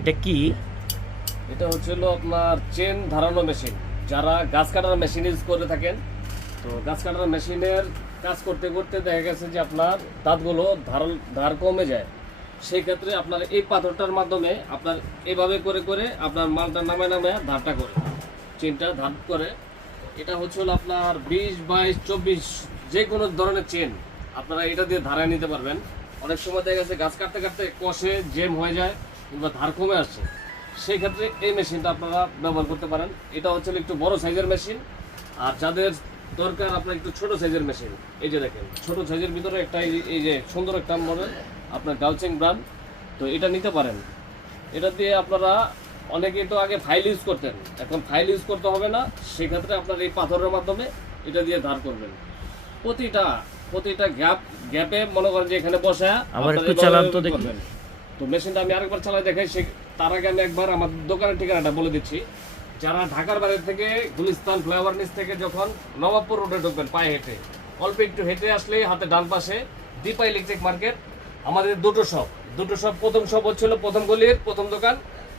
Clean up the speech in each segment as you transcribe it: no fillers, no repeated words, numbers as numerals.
এটা কি? এটা হচ্ছিল আপনার চেন ধারানো মেশিন। যারা গাছ কাটার মেশিন ইউজ করে থাকেন, তো গাছ কাটার মেশিনের কাজ করতে করতে দেখা গেছে যে আপনার দাঁতগুলো ধার কমে যায়। সেই ক্ষেত্রে আপনার এই পাথরটার মাধ্যমে আপনার এইভাবে করে করে আপনার মালটা নামে নামে ধারটা করে, চেনটা ধার করে। এটা হচ্ছে হলো আপনার 20, 22, 24 যে কোনো ধরনের চেন আপনারা এটা দিয়ে ধারায় নিতে পারবেন। অনেক সময় দেখা গেছে গাছ কাটতে কাটতে কষে জেম হয়ে যায় কিংবা ধার কমে আসছে, সেই ক্ষেত্রে এই মেশিনটা আপনারা ব্যবহার করতে পারেন। এটা হচ্ছে একটু বড় সাইজের মেশিন। আর যাদের দরকার আপনার একটু ছোট সাইজের মেশিন, এই যে দেখেন ছোট সাইজের ভিতরে একটা এই যে সুন্দর একটা মডেল আপনার গালচিং ব্র্যান্ড, তো এটা নিতে পারেন। এটা দিয়ে আপনারা অনেকে তো আগে ফাইল ইউজ করতেন, এখন ফাইল ইউজ করতে হবে না। সেক্ষেত্রে আপনার এই পাথরের মাধ্যমে এটা দিয়ে ধার করবেন। প্রতিটা গ্যাপে মনে করেন যে এখানে বসা আবার একটু চালান তো দেখি। তো মেশিনটা আমি আরেকবার চালাই দেখাই। তার আগে আমি একবার আমার দোকানের ঠিকানাটা বলে দিচ্ছি। যারা ঢাকার বাইরে থেকে গুলিস্তান ফ্লাইওভার নিচ থেকে যখন নবাবপুর রোডে ঢুকবেন পায়ে হেঁটে, অল্প একটু হেঁটে আসলেই হাতে ডান পাশে দীপা ইলেকট্রিক মার্কেট, আমাদের দুটো শপ। প্রথম শপ হচ্ছিল প্রথম গলির প্রথম দোকান,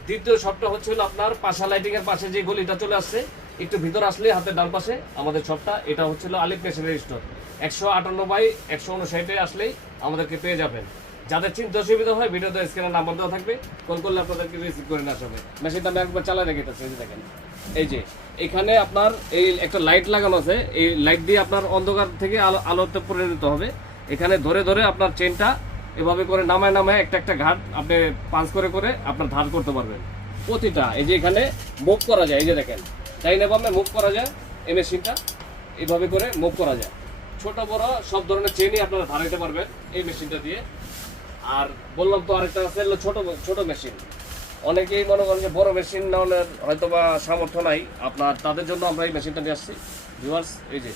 দ্বিতীয় শপটা হচ্ছিল আপনার পাশা লাইটিং এর পাশে যে গলিটা চলে আসছে একটু ভিতর আসলে হাতে ডান পাশে আমাদের শপটা। এটা হচ্ছিল আলিফ মেশিনারি স্টোর, 158/159 আসলেই আমাদেরকে পেয়ে যাবেন। যাদের চিন্তা অসুবিধা হয় ভিডিওতে স্ক্রিনে নাম্বার দেওয়া থাকবে, কল করলে আপনাদেরকে রিসিভ করে নিয়ে আসবে। মেশিনটা আমি একবার চালাই রেখেছি, এই যে দেখেন। এই যে এখানে আপনার এই একটা লাইট লাগানো আছে, এই লাইট দিয়ে আপনার অন্ধকার থেকে আলোতে পরিণত হবে। এখানে ধরে ধরে আপনার চেনটা এভাবে করে নামায় নামায় একটা একটা ঘাট আপনি পাঁচ করে করে আপনার ধার করতে পারবেন। প্রতিটা এই যে এখানে মুভ করা যায়, এই যে দেখেন চাইনা বামে মুভ করা যায়। এই মেশিনটা এইভাবে করে মুভ করা যায়। ছোট বড় সব ধরনের চেনই আপনারা ধারাইতে পারবেন এই মেশিনটা দিয়ে। আর বললাম তো আরেকটা আছে ছোট মেশিন। অনেকেই মনে করেন যে বড় মেশিন নেওয়ার হয়তো বা সামর্থ্য নাই আপনার, তাদের জন্য আমরা এই মেশিনটা নিয়ে আসছি ভিউয়ার্স। এই যে